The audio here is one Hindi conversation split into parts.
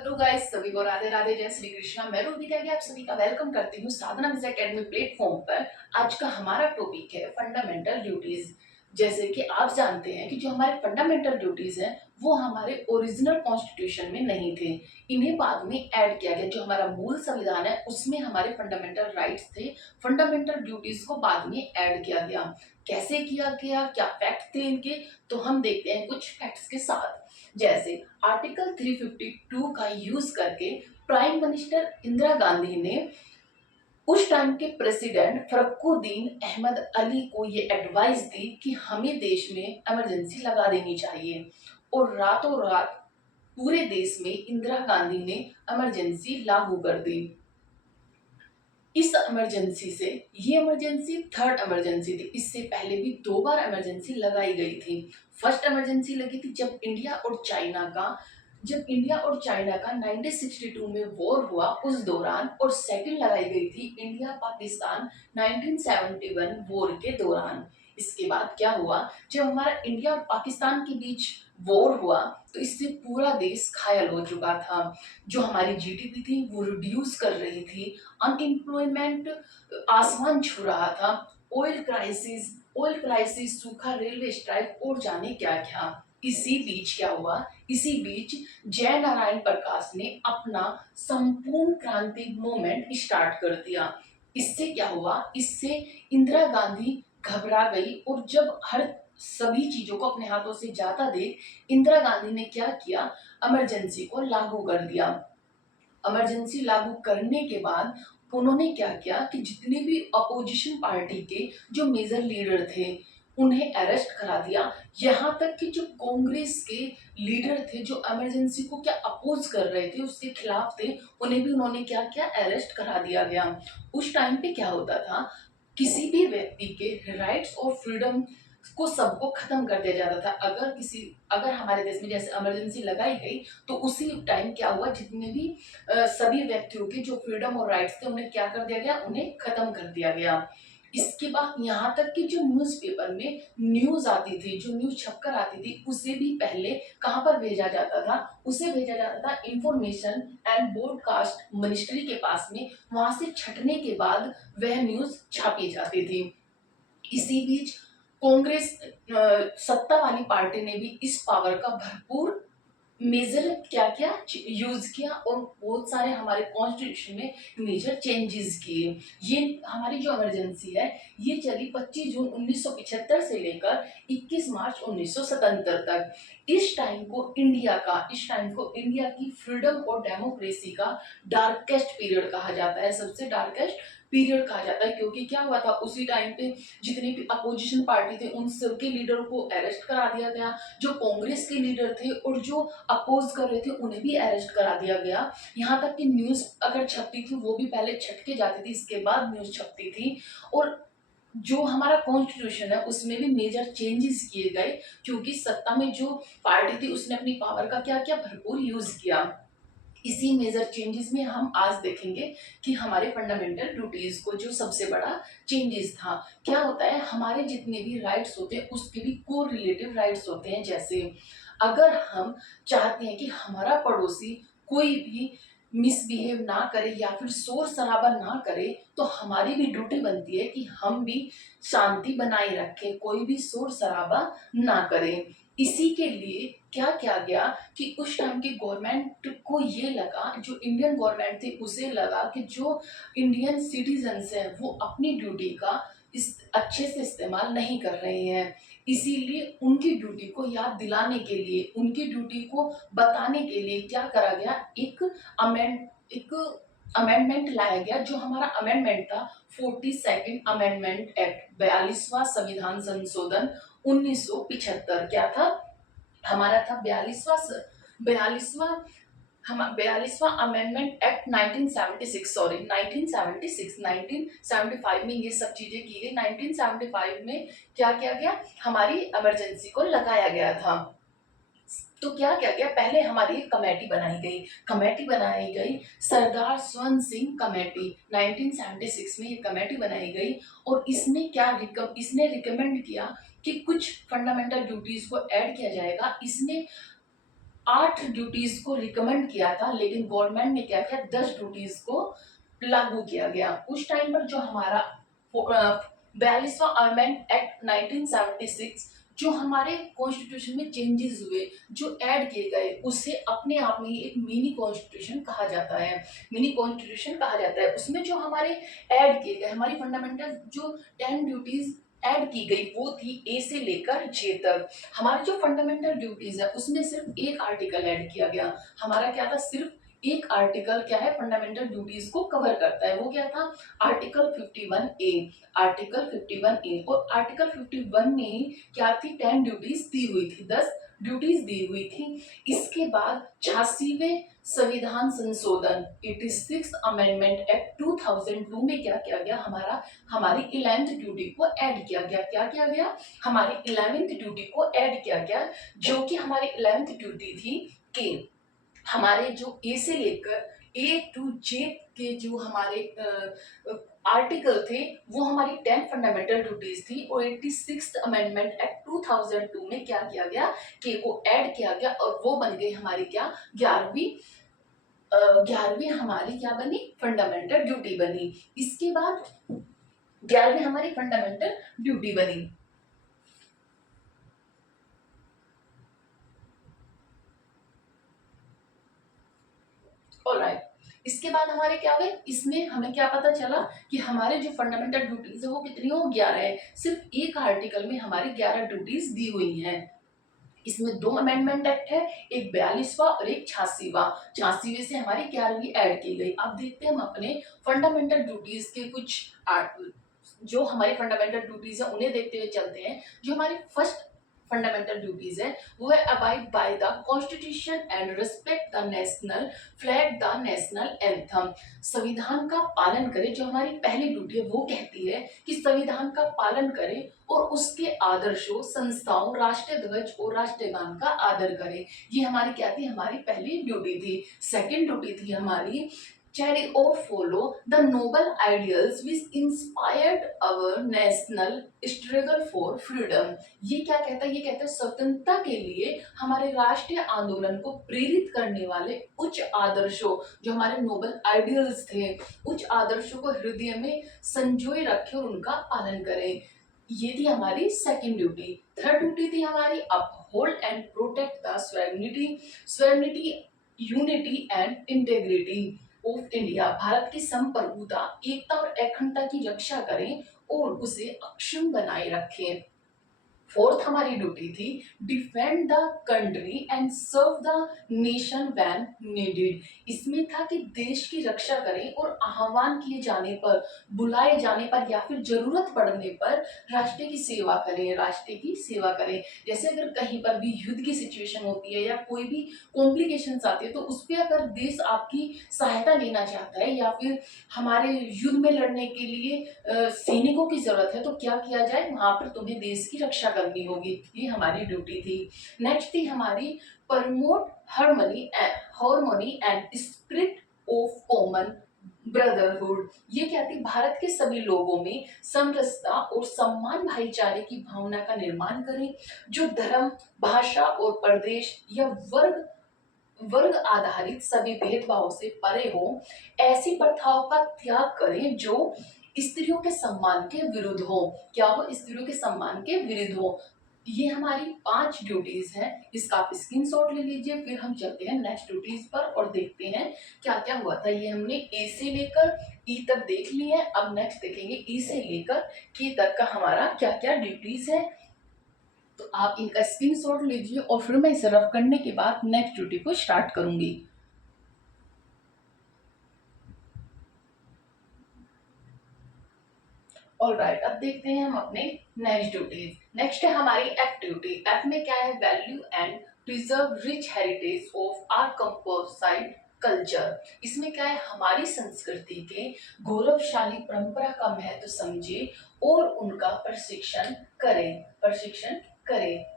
हेलो गाइस, सभी को राधे राधे, जय श्री कृष्णा। मैं रूबिका आप सभी का वेलकम करती हूँ साधना विजय एकेडमी प्लेटफॉर्म पर। आज का हमारा टॉपिक है फंडामेंटल ड्यूटीज। जैसे कि आप जानते हैं कि जो हमारे फंडामेंटल ड्यूटीज हैं वो हमारे ओरिजिनल कॉन्स्टिट्यूशन में नहीं थे, इन्हें बाद में ऐड किया गया। जो हमारा मूल संविधान है उसमें हमारे फंडामेंटल राइट्स थे, फंडामेंटल ड्यूटीज को बाद में ऐड किया गया। कैसे किया गया, क्या फैक्ट थे इनके, तो हम देखते हैं कुछ फैक्ट्स के साथ। जैसे आर्टिकल 352 का यूज करके प्राइम मिनिस्टर इंदिरा गांधी ने उस टाइम के प्रेसिडेंट फखरुद्दीन अहमद अली को ये एडवाइस दी कि हमें देश में इमरजेंसी लगा देनी चाहिए, और रातों रात पूरे देश में इंदिरा गांधी ने इमरजेंसी लागू कर दी। इस इमरजेंसी से ये इमरजेंसी थर्ड इमरजेंसी थी। इससे पहले भी 2 बार इमरजेंसी लगाई गई थी। फर्स्ट इमरजेंसी लगी थी जब इंडिया और चाइना का 1962 में वॉर हुआ उस दौरान, और सेकंड लगाई गई थी इंडिया पाकिस्तान 1971 वॉर के दौरान। इसके बाद क्या हुआ, जब हमारा इंडिया और पाकिस्तान के बीच वॉर हुआ तो इससे पूरा देश घायल हो चुका था। जो हमारी जीडीपी थी वो रिड्यूस कर रही थी, अनएम्प्लॉयमेंट आसमान छू रहा था, ऑयल क्राइसिस, सूखा, रेलवे स्ट्राइक और जाने क्या क्या। इसी बीच क्या हुआ, इसी बीच जय नारायण प्रकाश ने अपना संपूर्ण क्रांति मूवमेंट स्टार्ट कर दिया। इससे क्या हुआ, इससे इंदिरा गांधी घबरा गई, और जब हर सभी चीजों को अपने हाथों से जाता देख इंदिरा गांधी ने क्या किया, इमरजेंसी को लागू कर दिया। इमरजेंसी लागू करने के बाद उन्होंने क्या किया कि जितने भी अपोजिशन पार्टी के जो मेजर लीडर थे उन्हें अरेस्ट करा दिया। यहाँ तक कि जो कांग्रेस के लीडर थे जो इमरजेंसी को क्या अपोज कर रहे थे, उसके खिलाफ थे, उन्हें भी उन्होंने क्या किया, अरेस्ट करा दिया गया। उस टाइम पे क्या होता था, किसी भी व्यक्ति के राइट्स और फ्रीडम को सबको खत्म कर दिया जाता था। अगर हमारे देश में जैसे इमरजेंसी लगाई गई तो उसी टाइम क्या हुआ, जितने भी सभी व्यक्तियों के जो फ्रीडम और राइट्स थे उन्हें क्या कर दिया गया, उन्हें खत्म कर दिया गया। इसके बाद यहाँ तक कि जो न्यूज़पेपर में न्यूज आती थी, जो न्यूज छपकर आती थी, उसे भी पहले कहाँ पर भेजा जाता था, उसे भेजा जाता था इंफॉर्मेशन एंड ब्रॉडकास्ट मिनिस्ट्री के पास में। वहां से छटने के बाद वह न्यूज छापी जाती थी। इसी बीच कांग्रेस सत्ता वाली पार्टी ने भी इस पावर का भरपूर मेजर क्या क्या यूज किया, और बहुत सारे हमारे कॉन्स्टिट्यूशन में मेजर चेंजेस किए। ये हमारी जो इमरजेंसी है ये चली 25 जून 1975 से लेकर 21 मार्च 1977 तक। इस टाइम को इंडिया की फ्रीडम और डेमोक्रेसी का डार्केस्ट पीरियड कहा जाता है, सबसे डार्केस्ट पीरियड कहा जाता है। क्योंकि क्या हुआ था, उसी टाइम पे जितनी भी अपोजिशन पार्टी थे उन सबके लीडर को अरेस्ट करा दिया गया। जो कांग्रेस के लीडर थे और जो अपोज कर रहे थे उन्हें भी अरेस्ट करा दिया गया। यहाँ तक कि न्यूज अगर छपती थी वो भी पहले छट के जाती थी, इसके बाद न्यूज छपती थी। और जो हमारा कॉन्स्टिट्यूशन है उसमें भी मेजर चेंजेस किए गए, क्योंकि सत्ता में जो पार्टी थी उसने अपनी पावर का क्या क्या भरपूर यूज किया। इसी मेजर चेंजेस में हम आज देखेंगे कि हमारे फंडामेंटल ड्यूटीज को जो सबसे बड़ा चेंजेस था, क्या होता है, हमारे जितने भी राइट्स होते हैं उसके भी को रिलेटिव राइट्स होते हैं। जैसे अगर हम चाहते हैं कि हमारा पड़ोसी कोई भी मिसबिहेव ना करे या फिर शोर शराबा ना करे, तो हमारी भी ड्यूटी बनती है कि हम भी शांति बनाए रखें, कोई भी शोर शराबा ना करें। इसी के लिए क्या किया गया कि उस टाइम की गवर्नमेंट को ये लगा, जो इंडियन गवर्नमेंट थी उसे लगा कि जो इंडियन सिटीजन्स हैं वो अपनी ड्यूटी का इस अच्छे से इस्तेमाल नहीं कर रहे हैं। इसीलिए उनकी ड्यूटी को याद दिलाने के लिए, उनकी ड्यूटी को बताने के लिए क्या करा गया, एक अमेंडमेंट लाया गया। जो हमारा अमेंडमेंट था 42nd अमेंडमेंट एक्ट, 42वां संविधान संशोधन 1975। क्या था हमारा, था 42वां अमेंडमेंट एक्ट 1976, सॉरी 1975 में ये सब चीजें की गई। 1975 में क्या किया गया, हमारी इमरजेंसी को लगाया गया था। तो क्या किया गया, पहले हमारी एक कमेटी बनाई गई, सरदार स्वर्ण सिंह कमेटी। 1976 में ये कमेटी बनाई गई, और इसने रिकमेंड किया कि कुछ फंडामेंटल ड्यूटीज को ऐड किया जाएगा। इसने 8 ड्यूटीज को रिकमेंड किया था, लेकिन गवर्नमेंट ने क्या किया, 10 ड्यूटीज को लागू किया गया। उस टाइम पर जो हमारा 42वां अमेंडमेंट एक्ट 1976 जो हमारे कॉन्स्टिट्यूशन में चेंजेस हुए, जो ऐड किए गए, उसे अपने आप में ही एक मिनी कॉन्स्टिट्यूशन कहा जाता है, मिनी कॉन्स्टिट्यूशन कहा जाता है। उसमें जो हमारे ऐड किए गए, हमारी फंडामेंटल जो 10 ड्यूटीज ऐड की गई वो थी ए से लेकर जे तक। हमारी जो फंडामेंटल ड्यूटीज है उसमें सिर्फ एक आर्टिकल ऐड किया गया। हमारा क्या था, सिर्फ एक आर्टिकल क्या है, फंडामेंटल ड्यूटीज को कवर करता है। वो क्या था, आर्टिकल 51 ए। आर्टिकल 51 ए और आर्टिकल 51 में क्या थी, 10 ड्यूटीज दी हुई थी, 10 ड्यूटीज दी हुई थी। इसके बाद 86वें संविधान संशोधन 86 अमेंडमेंट एक्ट 2002 में क्या किया गया, हमारी 11th ड्यूटी को ऐड किया गया। क्या किया गया, हमारी 11th ड्यूटी को ऐड किया गया, जो कि हमारी 11th ड्यूटी थी कि हमारे जो ए से लेकर ए टू जे के जो हमारे आर्टिकल थे वो हमारी 10 फंडामेंटल ड्यूटीज थी। और 86th अमेंडमेंट एक्ट 2002 में क्या किया गया कि वो ऐड किया गया और वो बन गई हमारी क्या, 11वीं हमारी क्या बनी, फंडामेंटल ड्यूटी बनी। इसके बाद 11वीं हमारी फंडामेंटल ड्यूटी बनी। ऑलराइट, इसके बाद हमारे क्या हुए, इसमें हमें क्या पता चला कि हमारे जो फंडामेंटल ड्यूटीज है वो कितनी हो, 11 है। सिर्फ एक आर्टिकल में हमारी 11 ड्यूटीज दी हुई हैं। इसमें 2 अमेंडमेंट एक्ट है, एक 42वां और एक 86वां। 86वें से हमारी 11वीं ऐड की गई। अब देखते हैं हम अपने फंडामेंटल ड्यूटीज के कुछ जो हमारी फंडामेंटल ड्यूटीज है उन्हें देखते हुए चलते हैं। जो हमारी फर्स्ट फंडामेंटल ड्यूटीज है वो है abide by the constitution and respect the national flag, the national anthem. संविधान का पालन करें, जो हमारी पहली ड्यूटी है वो कहती है कि संविधान का पालन करें और उसके आदर्शों, संस्थाओं, राष्ट्रीय ध्वज और राष्ट्रीय गान का आदर करें। ये हमारी क्या थी, हमारी पहली ड्यूटी थी। सेकेंड ड्यूटी थी हमारी cherish or follow the noble ideals which inspired our national struggle for freedom। ये क्या कहता है, ये कहता है स्वतंत्रता के लिए हमारे राष्ट्रीय आंदोलन को प्रेरित करने वाले उच्च आदर्शों, जो हमारे नोबल आइडियल्स थे, उच्च आदर्शों को हृदय में संजोए रखें और उनका पालन करें। ये थी हमारी सेकंड ड्यूटी। थर्ड ड्यूटी थी हमारी uphold and protect the sovereignty unity and integrity of India. Bharat की संप्रभुता, एकता और अखंडता की रक्षा करें और उसे अक्षुण्ण बनाए रखें। फोर्थ हमारी ड्यूटी थी defend the country and serve the nation when needed. इसमें था कि देश की रक्षा करें और आह्वान किए जाने पर, बुलाए जाने पर या फिर जरूरत पड़ने पर राष्ट्र की सेवा करें, राष्ट्र की सेवा करें। जैसे अगर कहीं पर भी युद्ध की सिचुएशन होती है या कोई भी कॉम्प्लिकेशंस आती है तो उस पर अगर देश आपकी सहायता लेना चाहता है या फिर हमारे युद्ध में लड़ने के लिए सैनिकों की जरूरत है तो क्या किया जाए, वहां पर तुम्हें देश की रक्षा करनी होगी। ये हमारी ड्यूटी थी। नेक्स्ट थी हमारी promote harmony and spirit of common brotherhood. ये क्या थी, भारत के सभी लोगों में समरसता और सम्मान, भाईचारे की भावना का निर्माण करें, जो धर्म, भाषा और प्रदेश या वर्ग आधारित सभी भेदभाव से परे हो। ऐसी प्रथाओं का त्याग करें जो स्त्रियों के सम्मान के विरुद्ध हो। क्या हो, स्त्रियों के सम्मान के विरुद्ध हो। ये हमारी 5 ड्यूटीज हैं। इसका आप स्क्रीनशॉट ले लीजिए। फिर हम चलते हैं नेक्स्ट ड्यूटीज पर और देखते हैं क्या क्या हुआ था। ये हमने ए से लेकर ई तक देख ली है। अब नेक्स्ट देखेंगे ई से लेकर के तक का हमारा क्या क्या ड्यूटीज है। तो आप इनका स्क्रीनशॉट लीजिए और फिर मैं इसे रफ करने के बाद नेक्स्ट ड्यूटी को स्टार्ट करूंगी। ऑलराइट, अब देखते हैं हम अपने नेक्स्ट ड्यूटीज। नेक्स्ट है हमारी एक्टिविटी। एफ में क्या है, value and preserve rich heritage of our composite culture. इसमें क्या है, हमारी संस्कृति के गौरवशाली परंपरा का महत्व समझे और उनका प्रशिक्षण करें।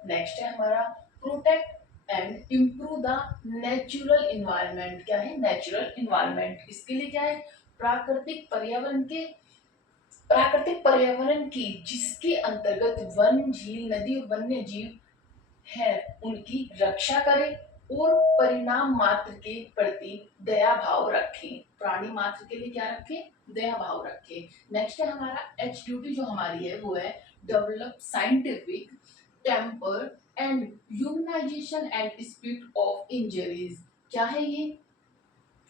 नेक्स्ट है हमारा protect and improve the natural environment. क्या है, नेचुरल इन्वायरमेंट। इसके लिए क्या है, प्राकृतिक पर्यावरण की, जिसके अंतर्गत वन, झील, नदी और वन्य जीव है, उनकी रक्षा करें। और परिणाम मात्र के प्रति दया भाव रखें। प्राणी मात्र के लिए क्या रखें? दया भाव रखें। नेक्स्ट है हमारा एच ड्यूटी जो हमारी है वो है develop scientific temper and humanization and spirit of injuries. क्या है ये?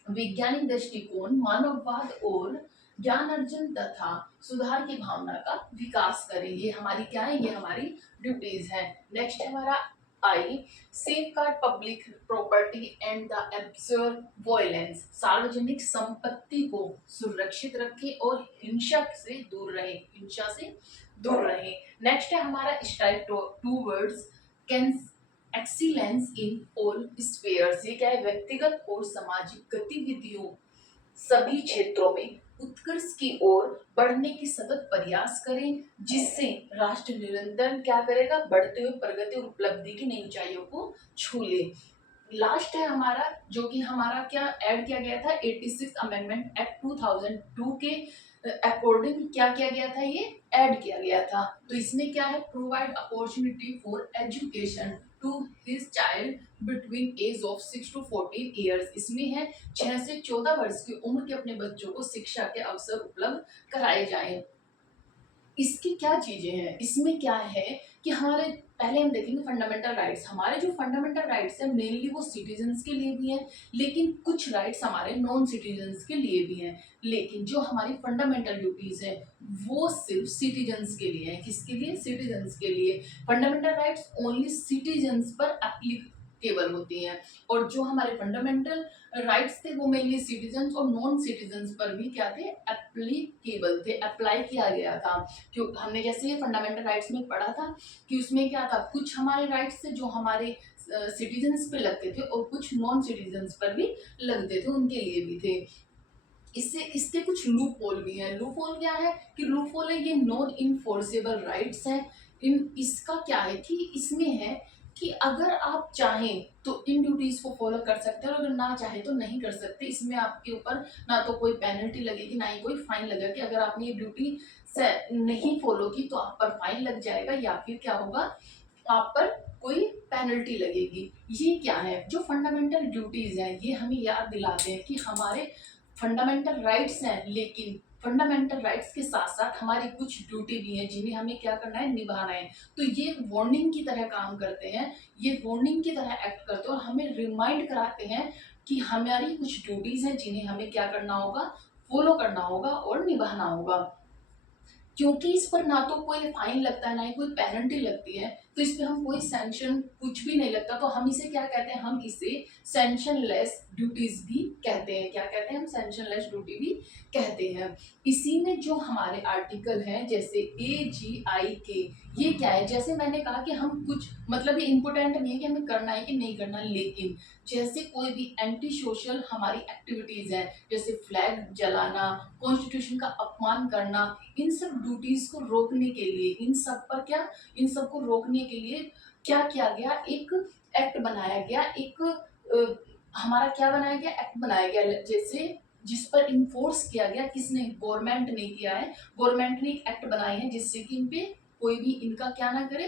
वैज्ञानिक दृष्टिकोण, मानववाद और ज्ञान अर्जन तथा सुधार की भावना का विकास करें। ये हमारी क्या है? ये हमारी ड्यूटीज है। नेक्स्ट है हमारा I, safeguard public property and the observe violence. सार्वजनिक संपत्ति को सुरक्षित रखें और हिंसा से दूर रहें, हिंसा से दूर रहें। नेक्स्ट है हमारा strive towards excellence in all spheres. ये क्या है? व्यक्तिगत और सामाजिक गतिविधियों सभी क्षेत्रों में उत्कर्ष की ओर बढ़ने की सतत प्रयास करें, जिससे राष्ट्र निरंतर क्या करेगा? बढ़ते हुए प्रगति और उपलब्धि की नई ऊंचाइयों को छू ले। लास्ट है हमारा जो कि हमारा क्या ऐड किया गया था 86 अमेंडमेंट एक्ट 2002 के अकॉर्डिंग क्या किया गया था? ये ऐड किया गया था। तो इसमें क्या है? Provide opportunity for education to his child between age of 6 to 14 years. इसमें है 6 से 14 वर्ष की उम्र के अपने बच्चों को शिक्षा के अवसर उपलब्ध कराए जाएं। इसकी क्या चीजें हैं? इसमें क्या है कि हमारे पहले हम देखेंगे फंडामेंटल राइट्स। हमारे जो फंडामेंटल राइट्स हैं मेनली वो सिटीजन्स के लिए भी हैं, लेकिन कुछ राइट्स हमारे नॉन सिटीजन्स के लिए भी हैं। लेकिन जो हमारी फंडामेंटल ड्यूटीज है वो सिर्फ सिटीजन्स के लिए है। किसके लिए? सिटीजन्स के लिए। फंडामेंटल राइट्स ओनली सिटीजन्स पर एप्लीकेबल होती हैं, और जो हमारे फंडामेंटल राइट्स थे वो मेनली सिटीजन्स और नॉन सिटीजन्स पर भी क्या थे? एप्लीकेबल थे, अप्लाई किया गया था। क्यों? हमने जैसे ये फंडामेंटल राइट्स में पढ़ा था कि उसमें क्या था? कुछ हमारे राइट्स थे जो हमारे सिटीजन्स पे लगते थे और कुछ नॉन सिटीजन्स पर भी लगते थे, उनके लिए भी थे। इससे इसके कुछ लूप होल भी हैं। लूप होल क्या है? कि लूप होल है ये नॉन इनफोर्सेबल राइट्स हैं। इन इसका क्या है कि इसमें है कि अगर आप चाहें तो इन ड्यूटीज को फॉलो कर सकते हैं और अगर ना चाहे तो नहीं कर सकते। इसमें आपके ऊपर ना तो कोई पेनल्टी लगेगी ना ही कोई फाइन लगेगा कि अगर आपने ये ड्यूटी से नहीं फॉलो की तो आप पर फाइन लग जाएगा या फिर क्या होगा? आप पर कोई पेनल्टी लगेगी। ये क्या है? जो फंडामेंटल ड्यूटीज हैं ये हमें याद दिलाते हैं कि हमारे फंडामेंटल राइट्स हैं, लेकिन फंडामेंटल राइट्स के साथ साथ हमारी कुछ ड्यूटी भी हैं जिन्हें हमें क्या करना है? निभाना है। तो ये वार्निंग की तरह काम करते हैं, ये वार्निंग की तरह एक्ट करते हैं और हमें रिमाइंड कराते हैं कि हमारी कुछ ड्यूटीज हैं जिन्हें हमें क्या करना होगा? फॉलो करना होगा और निभाना होगा। क्योंकि इस पर ना तो कोई फाइन लगता है ना ही कोई पेनल्टी लगती है, तो इस पे हम कोई सैंक्शन कुछ भी नहीं लगता, तो हम इसे क्या कहते हैं? हम इसे सैंक्शन लेस ड्यूटीज भी कहते हैं। क्या कहते हैं? हम सैंक्शन लेस ड्यूटी भी कहते हैं। इसी में जो हमारे आर्टिकल हैं जैसे AGI के, ये क्या है? जैसे मैंने कहा कि हम कुछ मतलब ये इम्पोर्टेंट नहीं है कि हमें करना है कि नहीं करना, लेकिन जैसे कोई भी एंटी सोशल हमारी एक्टिविटीज है जैसे फ्लैग जलाना, कॉन्स्टिट्यूशन का अपमान करना, इन सब ड्यूटीज को रोकने के लिए, इन सब पर क्या, इन सब को रोकने के लिए क्या किया गया? एक एक्ट बनाया गया। एक हमारा क्या बनाया गया? एक्ट बनाया गया, जैसे जिस पर इन्फोर्स किया गया। किसने? गवर्नमेंट ने किया है। गवर्नमेंट ने एक एक्ट बनाए हैं जिससे कि इन पे कोई भी इनका क्या ना करे?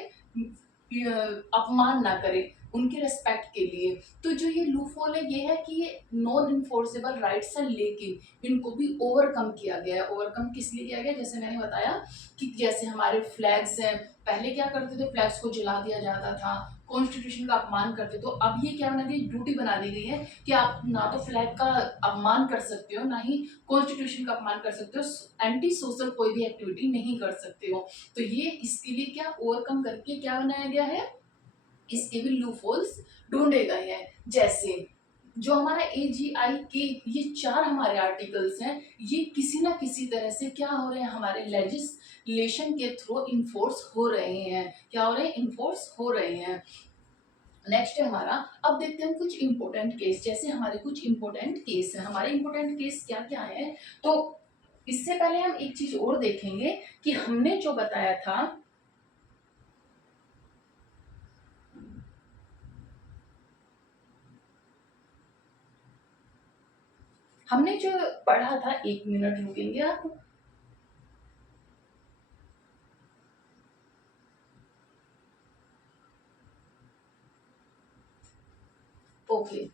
अपमान ना करे, उनके रेस्पेक्ट के लिए। तो जो ये लूपहोल है ये है कि ये नॉन इन्फोर्सेबल राइट्स हैं, लेकिन इनको भी ओवरकम किया गया है। ओवरकम किस लिए किया गया? जैसे मैंने बताया कि जैसे हमारे फ्लैग्स हैं, पहले क्या करते थे? फ्लैग्स को जला दिया जाता था, कॉन्स्टिट्यूशन का अपमान करते। तो अब ये क्या बना दी? ड्यूटी बना दी गई है कि आप ना तो फ्लैग का अपमान कर सकते हो ना ही कॉन्स्टिट्यूशन का अपमान कर सकते हो, एंटी सोशल कोई भी एक्टिविटी नहीं कर सकते हो। तो ये इसके लिए क्या ओवरकम करके क्या बनाया गया है? इसके भी लूपहोल्स ढूंढे गए हैं। जैसे जो हमारा AGI के ये 4 हमारे आर्टिकल्स हैं, ये किसी ना किसी तरह से क्या हो रहे हैं? हमारे लेजिस्लेशन के थ्रू इन्फोर्स हो रहे हैं। क्या हो रहे हैं? इन्फोर्स हो रहे हैं। नेक्स्ट है हमारा, अब देखते हैं कुछ इंपॉर्टेंट केस। जैसे हमारे कुछ इंपॉर्टेंट केस हैं। हमारे इंपॉर्टेंट केस क्या क्या है? तो इससे पहले हम एक चीज और देखेंगे कि हमने जो बताया था, हमने जो पढ़ा था, 1 मिनट रुकेंगे आप। ओके,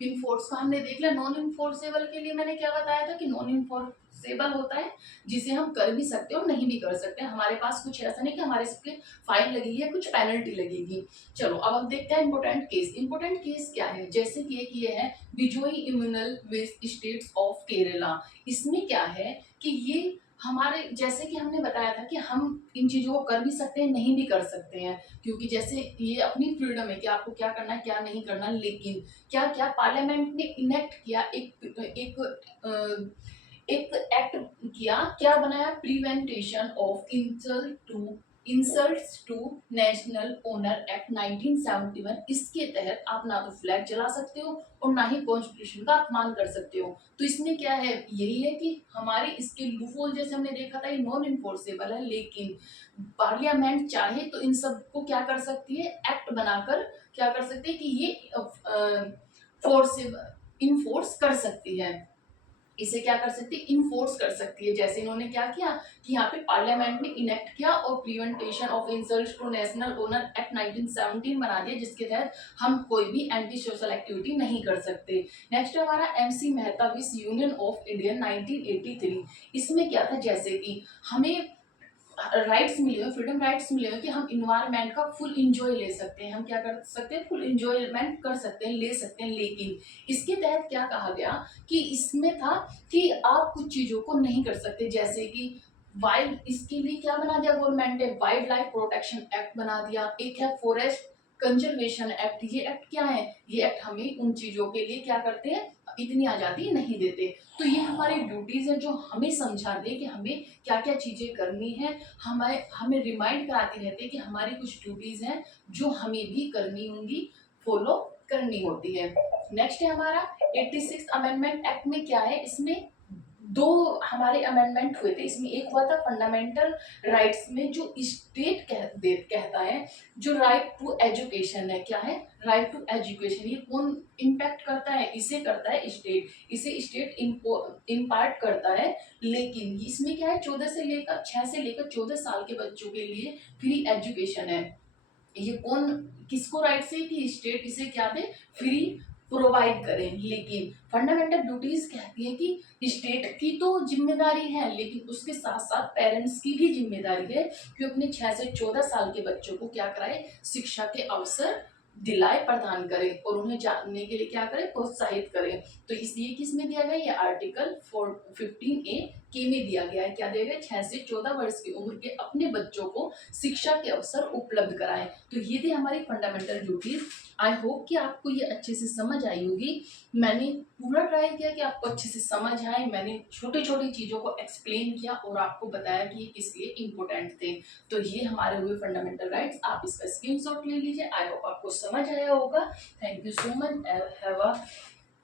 इनफोर्स का हमने देख लिया। नॉन इनफोर्सेबल के लिए मैंने क्या बताया था कि नॉन इनफोर्सेबल होता है जिसे हम कर भी सकते हैं और नहीं भी कर सकते हैं। हमारे पास कुछ ऐसा नहीं कि हमारे इस पे फाइन लगेगी या कुछ पेनल्टी लगेगी। चलो अब हम देखते हैं इम्पोर्टेंट केस। इम्पोर्टेंट केस क्या है, जैसे कि एक ये है Bijoe Emmanuel west states of Kerala. इसमें क्या है कि ये हमारे, जैसे कि हमने बताया था कि हम इन चीजों को कर भी सकते हैं नहीं भी कर सकते हैं, क्योंकि जैसे ये अपनी फ्रीडम है कि आपको क्या करना है क्या नहीं करना। लेकिन क्या क्या पार्लियामेंट ने इनेक्ट किया, एक एक्ट किया, क्या बनाया, prevention of insults to national honour act 1971। इसके तहत आप ना तो फ्लैग जला सकते हो और ना ही कॉन्स्टिट्यूशन का अपमान कर सकते हो। तो इसमें क्या है, यही है कि हमारे इसके लूपहोल जैसे हमने देखा था ये नॉन इन्फोर्सेबल है, लेकिन पार्लियामेंट चाहे तो इन सब को क्या कर सकती है, एक्ट बनाकर क्या कर सकती है कि ये फोर्सेबल इनफोर्स कर सकती है। इसे क्या कर सकती है, इनफोर्स कर सकती है। जैसे इन्होंने क्या किया कि यहाँ पे पार्लियामेंट ने इनेक्ट किया और prevention of insult to national honour act 1917 बना दिया, जिसके तहत हम कोई भी एंटी सोशल एक्टिविटी नहीं कर सकते। नेक्स्ट है हमारा MC मेहता विस यूनियन ऑफ इंडिया 1983। इसमें क्या था, जैसे कि हमें राइट्स मिले हुए, फ्रीडम राइट्स मिले हुए कि हम इन्वायरमेंट का फुल इंजॉय ले सकते हैं, हम क्या कर सकते हैं, फुल इंजॉयमेंट कर सकते हैं, ले सकते हैं। लेकिन इसके तहत क्या कहा गया कि इसमें था कि आप कुछ चीजों को नहीं कर सकते, जैसे कि वाइल्ड, इसके लिए क्या बना दिया गवर्नमेंट ने, वाइल्ड लाइफ प्रोटेक्शन एक्ट बना दिया। एक है फॉरेस्ट कंजर्वेशन एक्ट। ये एक्ट क्या है, ये एक्ट हमें उन चीजों के लिए क्या करते हैं, इतनी आजादी नहीं देते। तो ये हमारी ड्यूटीज है जो हमें समझा दे कि हमें क्या क्या चीजें करनी है, हमें हमें रिमाइंड कराती रहती है कि हमारी कुछ ड्यूटीज हैं जो हमें भी करनी होंगी, फॉलो करनी होती है। नेक्स्ट है हमारा 86 अमेंडमेंट एक्ट में क्या है, इसमें दो हमारे अमेंडमेंट हुए थे। इसमें एक हुआ था फंडामेंटल राइट्स में, जो स्टेट कहता है जो राइट टू एजुकेशन है, क्या है, राइट टू एजुकेशन। ये कौन इम्पैक्ट करता है, इसे करता है स्टेट, इसे स्टेट इम्पार्ट करता है। लेकिन इसमें क्या है, 6 से लेकर 14 साल के बच्चों के लिए फ्री एजुकेशन है। ये कौन, किसको राइट से कि स्टेट इसे क्या दे, फ्री प्रोवाइड करें। लेकिन फंडामेंटल ड्यूटीज कहती है कि स्टेट की तो जिम्मेदारी है, लेकिन उसके साथ साथ पेरेंट्स की भी जिम्मेदारी है कि अपने 6 से 14 साल के बच्चों को क्या कराए, शिक्षा के अवसर दिलाए, प्रदान करे और उन्हें जानने के लिए क्या करे, प्रोत्साहित करे। तो इसलिए किसमें दिया गया, ये आर्टिकल 15A के में दिया गया है। क्या दिया गया, 6 से 14 वर्ष की उम्र के अपने बच्चों को शिक्षा के अवसर उपलब्ध कराएं। तो ये थी हमारी फंडामेंटल ड्यूटीज। आई होप कि आपको ये अच्छे से समझ आई होगी। मैंने पूरा ट्राई किया कि आपको अच्छे से समझ आए। मैंने छोटी छोटी चीज़ों को एक्सप्लेन किया और आपको बताया कि ये किस लिए इम्पोर्टेंट थे। तो ये हमारे हुए फंडामेंटल राइट्स, आप इसका स्क्रीनशॉट ले लीजिए। आई होप आपको समझ आया होगा। Thank you so much.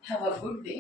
Have a good day.